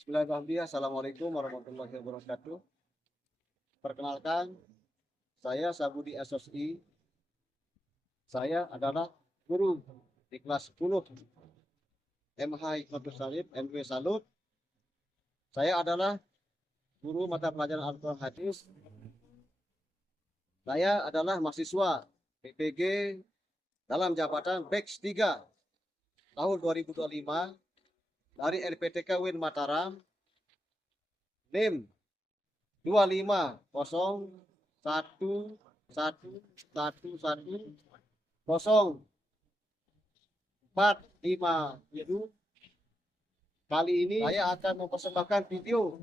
Bismillahirrahmanirrahim. Assalamualaikum warahmatullahi wabarakatuh. Perkenalkan, saya Sabudi SSI. Saya adalah guru di kelas 10 MH Hikmatul Salim MW Salut. Saya adalah guru mata pelajaran Al-Quran Hadis. Saya adalah mahasiswa PPG dalam jabatan Batch 3 tahun 2025 dari LPTK Win Mataram, NIM 2501111045. Kali ini saya akan mempersembahkan video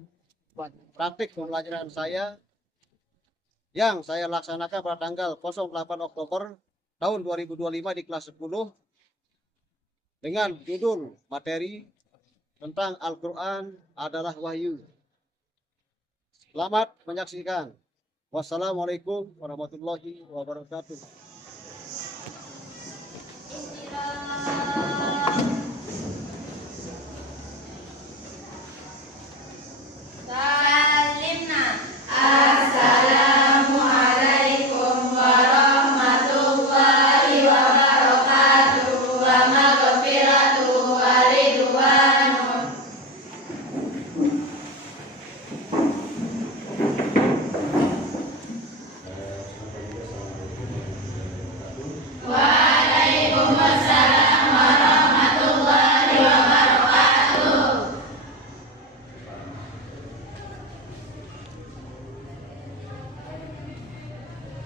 praktik pembelajaran saya yang saya laksanakan pada tanggal 08 Oktober tahun 2025 di kelas 10 dengan judul materi tentang Al-Quran adalah wahyu. Selamat menyaksikan. Wassalamualaikum warahmatullahi wabarakatuh. Salimna. Assalamualaikum warahmatullahi wabarakatuh. Wa maghfiratuhu wa ridwanuh. Waalaikumsalam warahmatullahi wabarakatuh.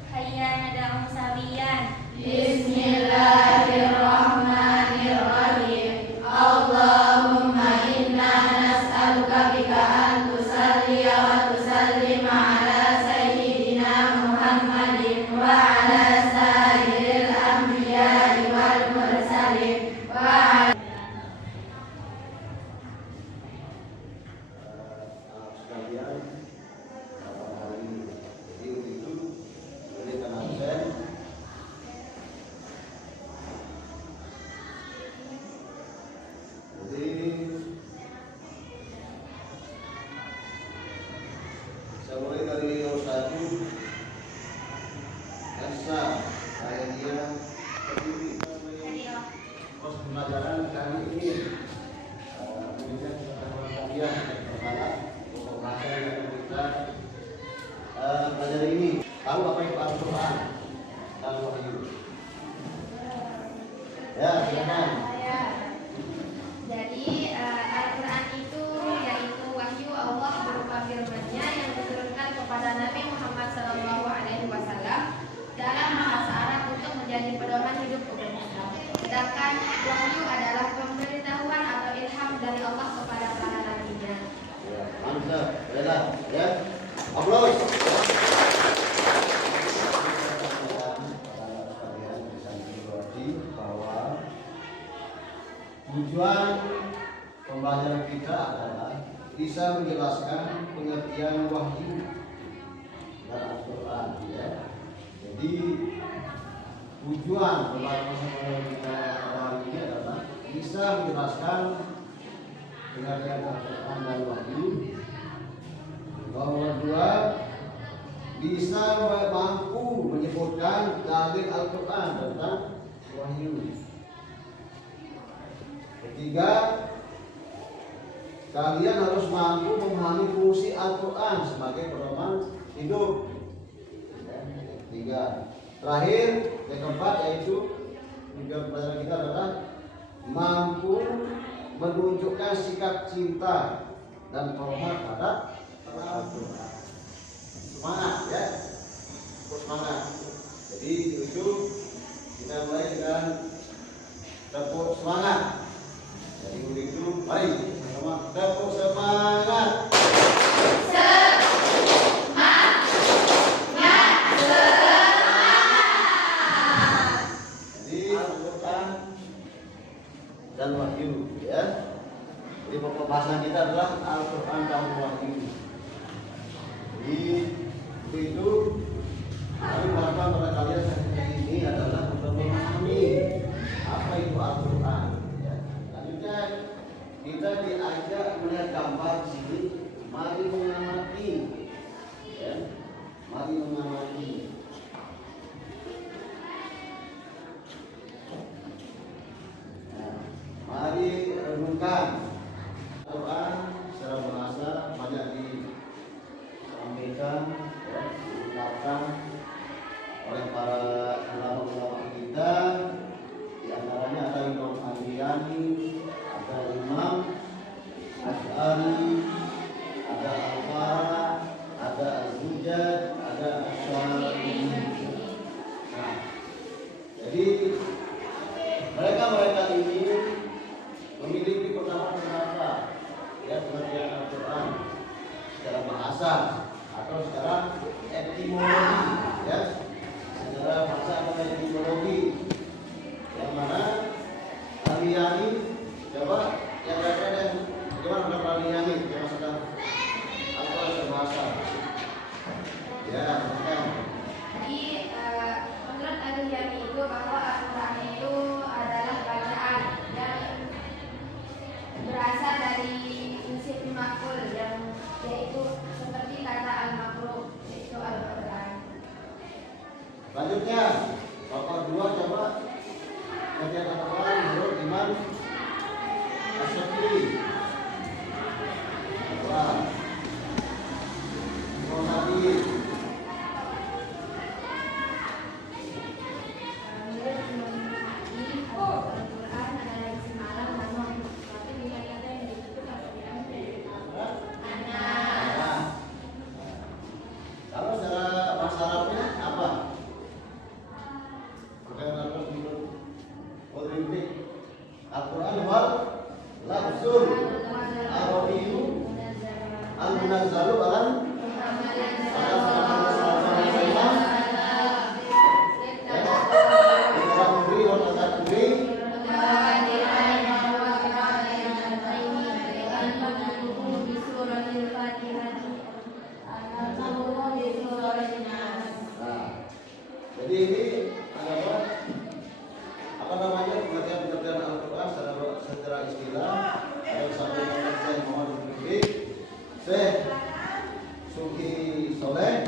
Hayya nad'u sawiyan. Bismillahirrahmanirrahim. Allahumma inna nas'aluka bika an tusalliya wa tusallima ala sayyidina Muhammadin wa ala sayyidil anbiya'i wal mursalin wa ala Sekalian, pada hari ini itu berikan absen. Jadi saya mulai dari nomor 1 Esa Aelia Kediri. Pos pembelajaran kali ini kemudian pengetahuan kalian pertama pokok bahasa yang akan kita pelajari ini. Tahu apa itu Al-Quran dan wahyu? Ya, silakan. Jadi Al-Quran itu yaitu wahyu Allah berupa firman-Nya yang diturunkan kepada Nabi Muhammad SAW dalam bahasa Arab untuk menjadi pedoman hidup umatnya. Sedangkan wahyu adalah pemberitahuan atau ilham dari Allah kepada para nabinya. Ya, mantap. Baiklah, ya. Aplaus. Sekalian bisa mengerti bahwa tujuan pembelajaran kita adalah bisa menjelaskan pengertian wahyu dan Al-Quran, ya. Jadi tujuan pembelajaran kita hari ini adalah bisa menjelaskan pengertian Al-Quran dan wahyu. Bahwa kedua, bisa mampu menyebutkan dalil Al-Quran tentang wahyu. Ketiga, kalian harus mampu memahami fungsi Al-Quran sebagai pedoman hidup. Ketiga, terakhir, yang keempat yaitu tujuan pelajaran kita adalah mampu menunjukkan sikap cinta dan hormat terhadap Al-Quran. Semangat, ya, semangat. Jadi itu kita mulai dengan tepuk semangat. Jadi begitu, mari sama tepuk semangat. Jadi Al-Quran dan wahyu, ya. Jadi pokok bahasan kita adalah Al-Quran dan wahyu. atau sekarang etimologi, ya. Secara bahasa ada etimologi, yang mana aliyani, coba yang ada gimana menurut aliyani, yang sudah apa bahasa, ya, kan? Jadi menurut Al-Yami itu bahwa Al-Quran itu adalah bacaan yang berasal dari prinsip makul yang yaitu seperti kata al-makruh yaitu Al-Quran. Selanjutnya, Bapak dua coba bagian Al-Quran menurut Imam Asy-Syafi'i. Wah, Al-Quran adalah isi malam dan non, tapi dengan kata yang disebut Al-Quran. kalau secara bahasa Arabnya apa? Bukan Olimpik. Al-Quran wal lafzul Arabiyu al-munazzalu alam jadi ini adalah apa namanya pengertian Al-Quran secara istilah yang sampai Syekh Muhammad Fikri, Syekh Suki Soleh,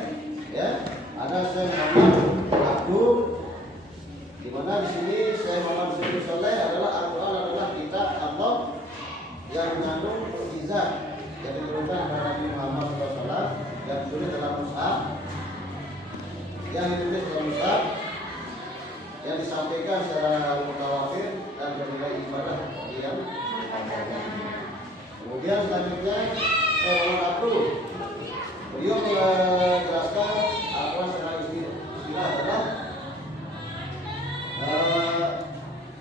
ya, ada Syekh Muhammad Abdul, di mana di sini Syekh Muhammad Suki Soleh adalah Al-Quran adalah kitab Allah yang mengandung mukjizat yang diturunkan kepada Nabi Muhammad SAW yang ditulis dalam mushaf, yang disampaikan secara mutawatir dan bernilai ibadah yang kemudian selanjutnya saya Muhammad Abdul, beliau menjelaskan apa secara istilah adalah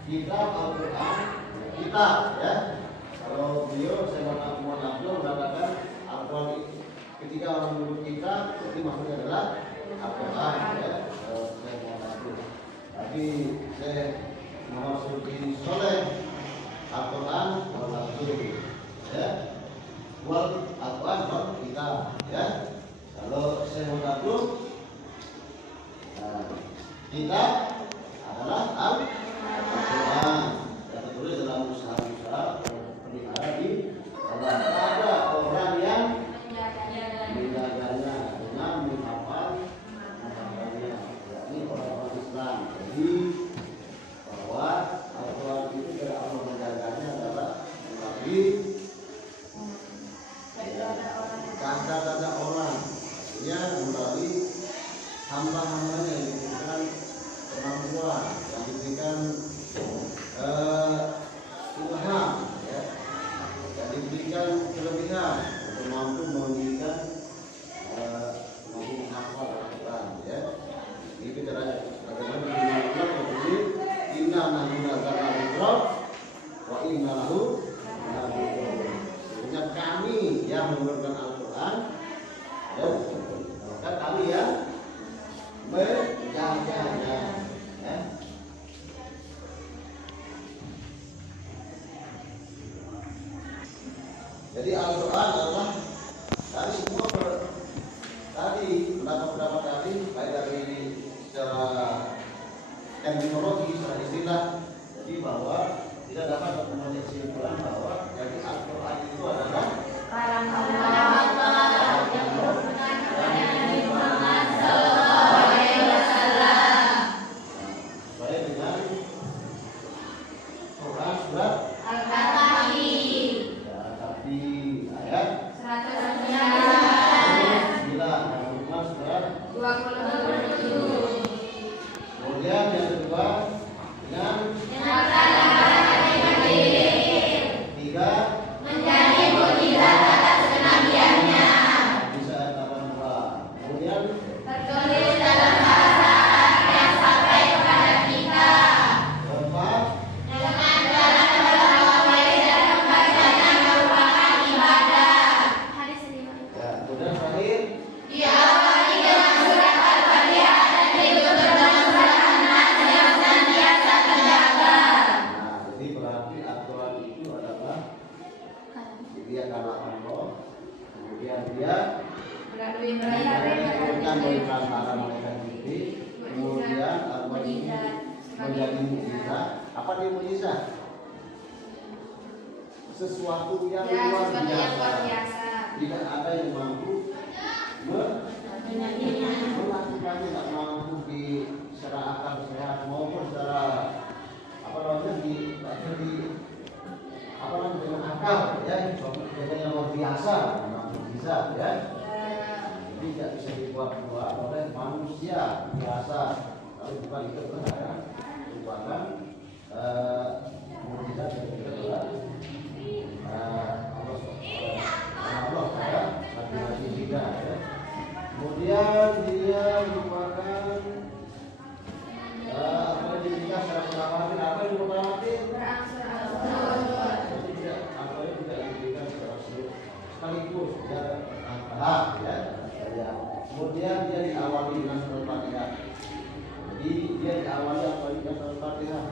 kitab Al-Quran, kitab, ya. Kalau beliau saya Muhammad Abdul mengatakan Al-Quran ketika orang menyebut kitab jadi maksudnya adalah Al-Quran, ya. Saya Muhammad Abdul. Tapi saya Muhammad Suki Soleh Al-Quran wal-Abdul, ya. Wal Al-Quran wal kitab, ya. Kalau saya Muhammad Abdul, kitab adalah Al-Quran yang tertulis dalam mushaf-mushaf pelihara di dalam ada orang yang menjaganya dengan menghafalnya, yakni orang-orang Islam. Jadi bahwa Al-Quran itu cara Allah menjaganya adalah melalui kata-kata orang, artinya melalui hamba-hambanya yang diberikan kemampuan, yang diberikan ilham, ya, yang diberikan kelebihan untuk mampu memberikan mampu menghafal Al-Quran, ya. Itu caranya. Bagaimana Allah berbunyi, Inna nahnu nazzalna dzikra wa inna lahu lahafidhun. Sebenarnya kami yang menurunkan Al-Quran, ya, maka kami yang menjaganya, ya. Jadi Al-Quran adalah dari semua tadi pendapat-pendapat tadi, baik dari secara terminologi, secara istilah, jadi bahwa tidak dapat mempunyai kesimpulan bahwa jadi Al-Quran itu adalah Kalam Allah yang berhubungan kepada Nabi Muhammad sesuai dengan Quran surat Al-Fatih ya, tapi ayat 100. diturunkan dari perantara malaikat Jibril, kemudian Al-Quran ini menjadi mukjizat. Apa dia mukjizat? Sesuatu yang luar biasa. Tidak ada yang mampu melakukannya, tidak mampu di secara akal sehat maupun secara apa namanya di apa namanya dengan akal ya, suatu kejadian yang luar biasa, mampu bisa ya. Tidak bisa dibuat-buat oleh manusia biasa. Kalau bukan itu merupakan mukjizat yang Allah Nabi juga ya. Kemudian dia merupakan apa yang diberikan secara mutawatir. Apa yang mutawatir? Apa yang tidak diberikan secara sekaligus ya, tahap ya. Kemudian dia diawali dengan surat Fatihah. Jadi dia diawali apa dengan surat Fatihah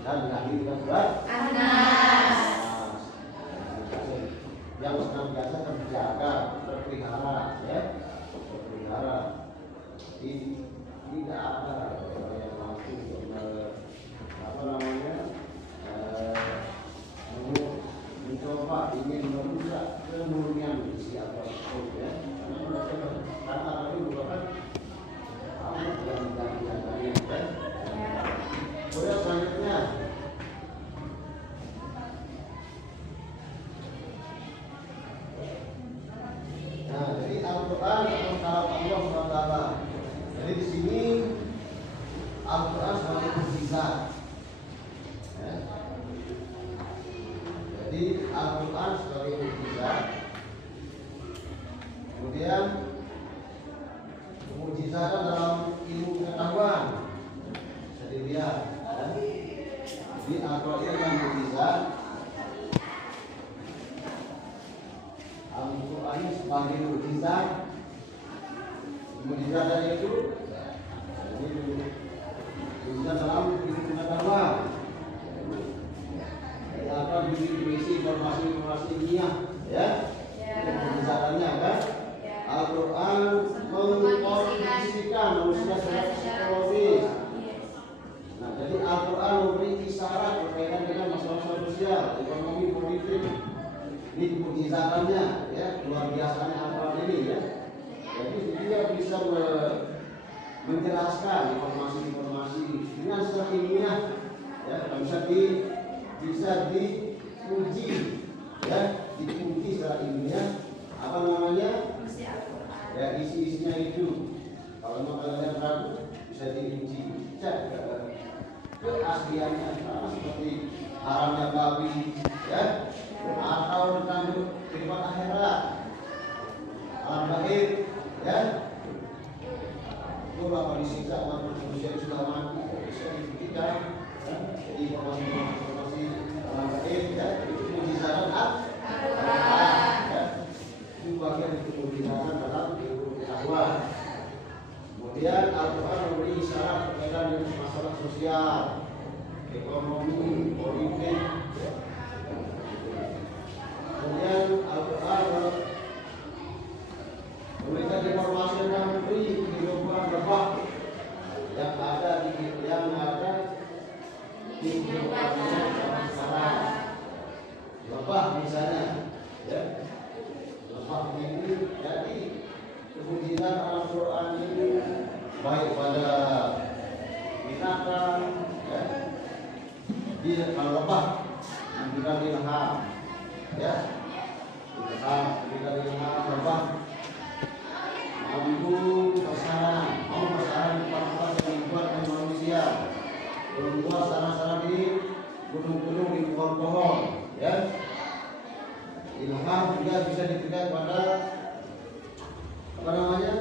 dan diakhiri dengan surat An-Nas. Yang senantiasa terjaga, terpelihara, ya, terpelihara. Tidak ada yang mampu apa namanya mencoba ingin merusak kemurnian isi Al-Quran ya. Karena itu merupakan Allah yang mengganti-gantinya ya. Kemudian selanjutnya jadi Al-Quran adalah Allah SWT. Jadi di sini Al-Quran sebagai mukjizat. Ya. Jadi Al-Quran sebagai mukjizat. Kemudian mukjizat dalam ilmu pengetahuan. Bisa dilihat. Ya. Jadi Al-Quran yang mukjizat. Al-Quran ini sebagai mukjizat. Mukjizat itu mukjizat dalam ilmu pengetahuan. Akan berisi informasi ilmiah, ya. Mukjizatannya kan? Al-Quran mengkondisikan manusia secara psikologis. Nah, jadi Al-Quran memberi isyarat berkaitan dengan masalah sosial, ekonomi, politik. Ini mukjizatannya, ya, luar biasanya Al-Quran ini, ya. Jadi dia bisa menjelaskan informasi-informasi dengan secara ilmiah, ya, bisa diuji, ya, diuji secara ilmiah. Apa namanya? Ya, isi-isinya itu. Kalau mau kalian ragu, bisa diuji, cek keasliannya sama seperti haramnya babi, ya, atau tentang kehidupan akhirat, alam gaib, ya. Itu apa disiksa manusia sudah mati, bisa dibuktikan, ya. Jadi informasi alam gaib, ya, itu mukjizat Al-Quran, ya. Itu bagian dari mukjizat dalam ilmu pengetahuan. Kemudian Al-Quran memberi isyarat berkaitan dengan masalah sosial, ekonomi, politik, ya. Kemudian Al-Quran memberikan informasi tentang kehidupan lebah yang ada di kehidupan zaman sekarang. Lebah misalnya, ya. Lebah ini jadi kemungkinan Al-Quran ini baik pada binatang, ya. Dia kalau lebah memberikan ilham, ya, ilham lebah mampu pasaran tempat yang dibuat oleh manusia, membuat sarana-sarana di gunung-gunung, di pohon-pohon, ya. Ilham juga bisa diberikan pada apa namanya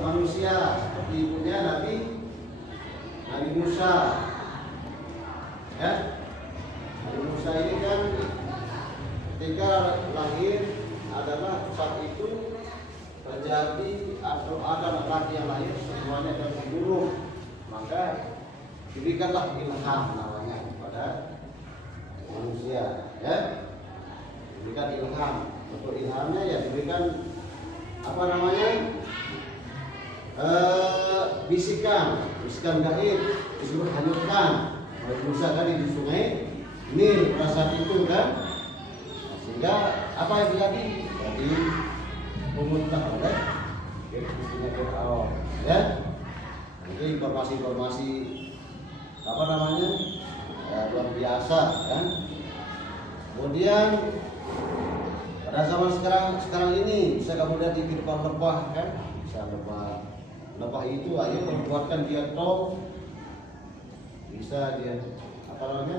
manusia seperti ibunya Nabi Musa, ya. Nabi Musa ini kan ketika lahir adalah saat itu terjadi atau ada laki yang lahir semuanya akan dibunuh, maka diberikanlah ilham namanya kepada manusia, ya. Diberikan ilham Untuk ilhamnya ya diberikan apa namanya, bisikan gaib, disuruh hanyutkan oleh Musa tadi di sungai Nil pada saat itu kan. Nah, sehingga apa yang terjadi? Jadi memuntah oleh istrinya Fir'aun, ya. Itu informasi-informasi apa namanya, luar biasa kan. Kemudian pada zaman sekarang ini bisa kemudian dikehidupan lebah kan, bisa lebah itu ayo membuatkan dia tong, bisa dia apa namanya,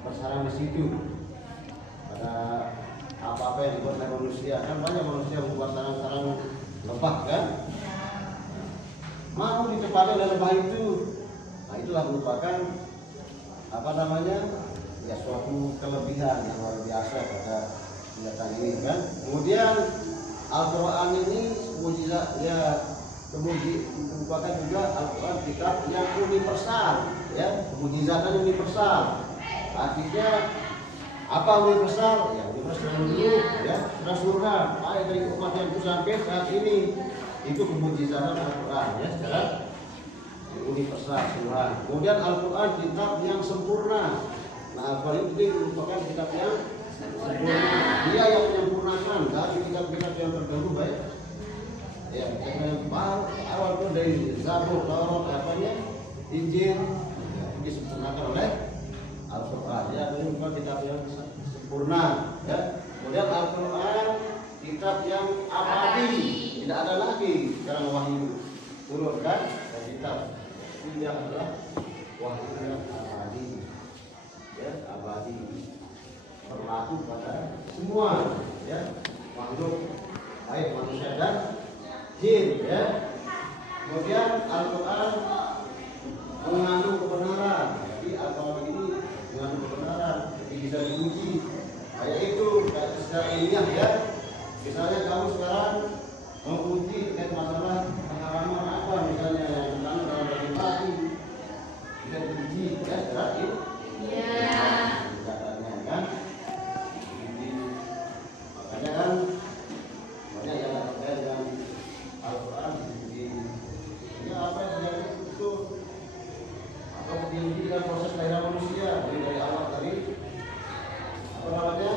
bersarang di situ. Pada apa-apa yang dibuat oleh manusia kan, banyak manusia membuat sarang-sarang lebah kan, mau ditempati oleh lebah itu. Nah itulah merupakan apa namanya, ya suatu kelebihan yang luar biasa pada binatang ini kan. Kemudian Al-Quran ini mukjizat ya, merupakan juga Al-Quran kitab yang universal ya, mukjizatan universal. Artinya apa universal? Ya universal dulu ya, keseluruhan baik dari umat yang sampai saat ini, itu kemukjizatan Al-Quran ya, secara universal keseluruhan. Kemudian Al-Quran kitab yang sempurna. Nah Al-Quran itu merupakan kitab yang sempurna, dia yang menyempurnakan dari kitab-kitab yang terdahulu baik ya, yang awal itu dari Zabur, Taurat, apanya, Injil, ya, disempurnakan oleh Al-Quran ya, itu merupakan kitab yang sempurna ya. Kemudian Al-Quran kitab yang abadi, tidak ada lagi sekarang wahyu turun kan, dan kitab ini adalah wahyu yang abadi ya, abadi, berlaku pada semua ya, makhluk baik manusia dan jin ya. Kemudian Al-Quran mengandung kebenaran, jadi Al-Quran ini mengandung kebenaran, jadi bisa diuji. Kayak itu secara ilmiah ya. Misalnya kamu sekarang menguji terkait masalah pengalaman apa misalnya yang tentang dalam daging babi, bisa diuji ya secara ilmiah kan. Makanya kan banyak yang terkait dengan Al-Quran di apa yang terjadi itu, atau diuji dengan proses lahir manusia dari awal tadi apa namanya,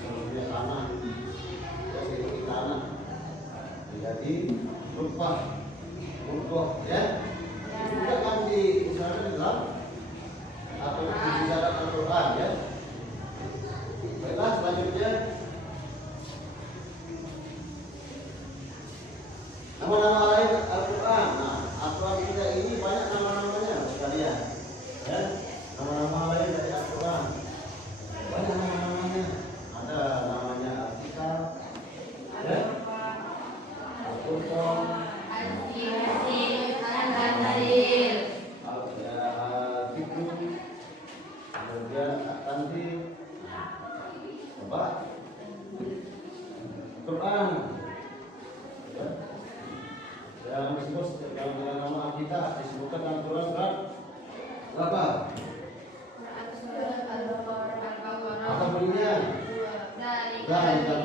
sebelumnya tanah ya, seperti tanah menjadi rumpah ya, juga kan diusahakan di dalam atau di dalam Al-Quran ya. Baiklah, selanjutnya nama-nama lain Al-Quran. Nah, Al-Quran kita ini banyak nama-namanya sekalian ya. Nama-nama lain dari Al-Quran banyak nama-namanya. Ada namanya Al-Kitab ya, Al-Qur'an, kemudian At-Tanzil, coba Quran ya. Yang disebut dengan nama kita disebutkan dalam Quran berapa? Apa bunyinya? Dan kalau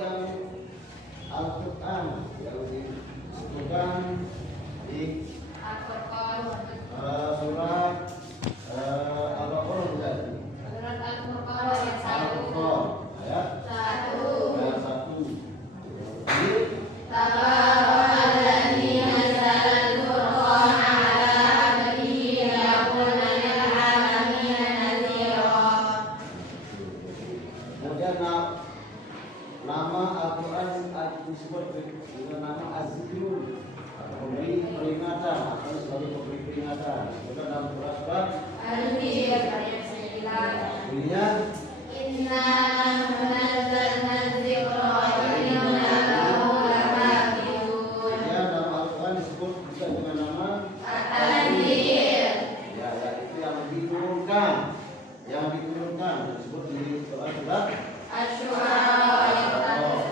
yang Al-Quran yang disebutkan di surat Al-Baqarah bukan? Surat Al-Furqan ayat 1. Al-Baqarah ayat 1. Ini Tabarakalladzii nazzala al-Furqana 'ala 'abdihi liyakuna lil 'alamina nadhira. kemudian nama Al-Quran disebut dengan nama Az-Zikrul, memberi peringatan atau sebagai pemberi peringatan. Bukan dalam surat Al-Hijr ayat 9. bunyinya Inna nazzalna dzikra wa inna lahu lahafizun. ya. Nama Al-Quran disebut juga dengan nama Al-Hijr ya, itu yang diturunkan disebut di surat Asy-Syu'ara ayat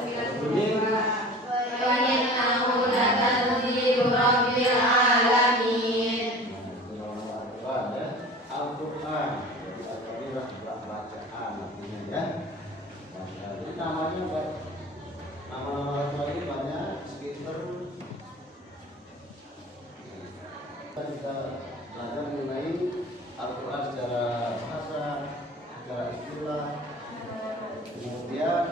192. Wa innahu latanzilu rabbil alamin. Al-Quran ya. kita belajar mengenai Al-Quran secara bahasa, secara istilah, kemudian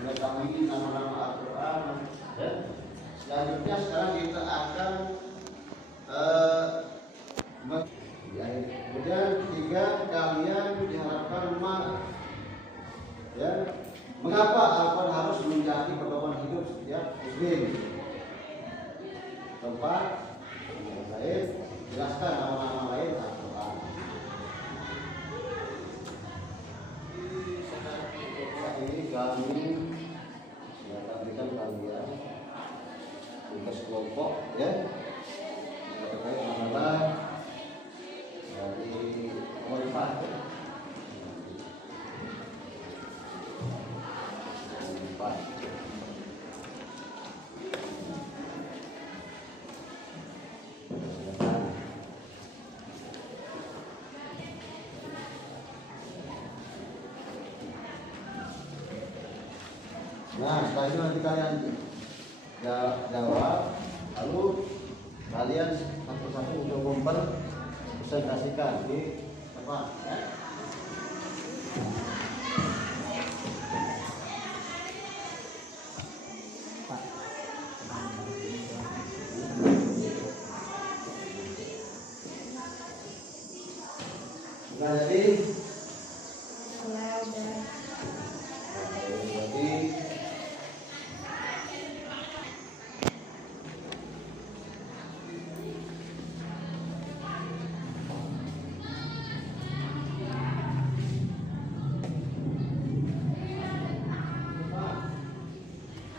mengetahui nama-nama Al-Quran. Ya. Selanjutnya sekarang kita akan kemudian ketiga, kalian diharapkan ya, mengapa Al-Quran harus menjadi pedoman hidup setiap muslim. Keempat, lain jelaskan nama-nama lain Al-Quran. Ini kami akan berikan kalian tugas kelompok, ya. Terkait masalah dari manfaat. Nah, setelah itu nanti kalian jawab, lalu kalian satu-satu untuk mempresentasikan di tempat, ya. Sudah jadi?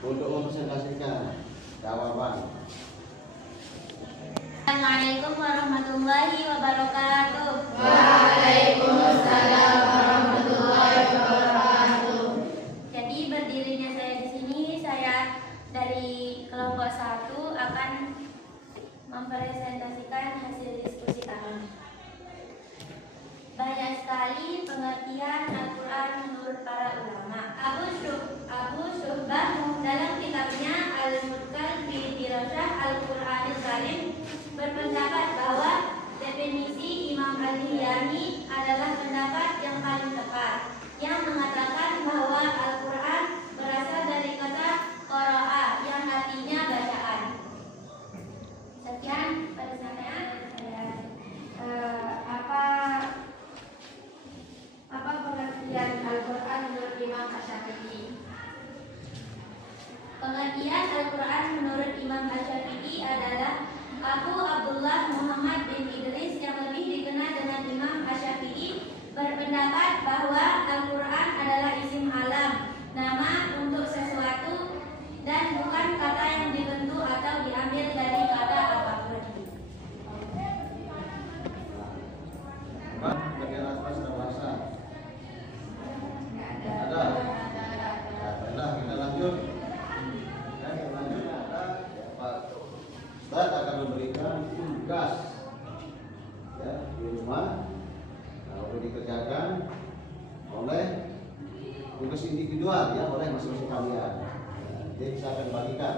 Untuk mempresentasikan jawaban. Assalamualaikum warahmatullahi wabarakatuh. Waalaikumsalam warahmatullahi wabarakatuh. Jadi berdirinya saya di sini, saya dari kelompok 1 akan mempresentasikan hasil diskusi kami. Banyak sekali pengertian Al-Quran menurut para ulama. Abu Syuhbah dalam kitabnya Al-Mutqan fi Dirasah Al-Qur'anil Karim berpendapat bahwa definisi Imam Al-Hiyani adalah pendapat yang paling tepat, yang mengatakan bahwa Al-Quran berasal dari kata qara'a yang artinya bacaan. Sekian pertanyaan saya. Apa pengertian Al-Quran menurut Imam Asy-Syafi'i? Pengertian Al-Quran menurut Imam Asy-Syafi'i adalah Abu Abdullah Muhammad bin Idris yang lebih dikenal dengan Imam Asy-Syafi'i berpendapat bahwa Al-Quran adalah isim alam, nama untuk sesuatu, dan bukan kata yang dibentuk atau diambil dari kata apapun. Bagian atas terasa. Ada. Baiklah, kita lanjut. Ya, selanjutnya ada Pak Ustaz akan memberikan tugas, ya, di rumah. Kalau dikerjakan oleh tugas individual, ya, oleh masing-masing kalian. Jadi saya akan bagikan.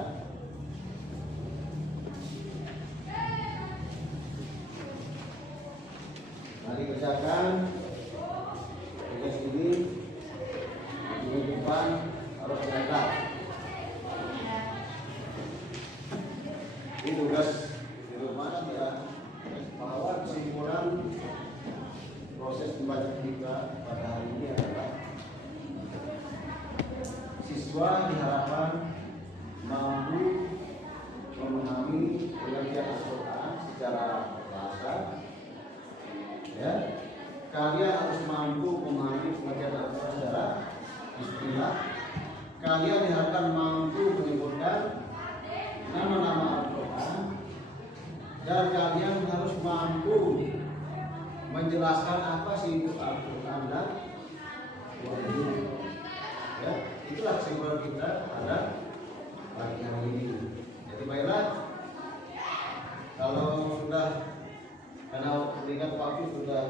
Nah, dikerjakan tugas ini di depan harus diangkat. Ini tugas di rumah, ya, bahwa kesimpulan proses membaca kita pada hari ini adalah siswa diharapkan mampu memahami pengertian Al-Quran secara bahasa. Ya, kalian harus mampu memahami pengertian Al-Quran secara istilah. Kalian diharapkan mampu menyebutkan nama-nama Al-Quran, dan kalian harus mampu menjelaskan apa sih itu Al-Quran dan wahyu. Ya, itulah kesimpulan kita pada pagi hari ini. Jadi baiklah, kalau sudah, karena peringkat waktu sudah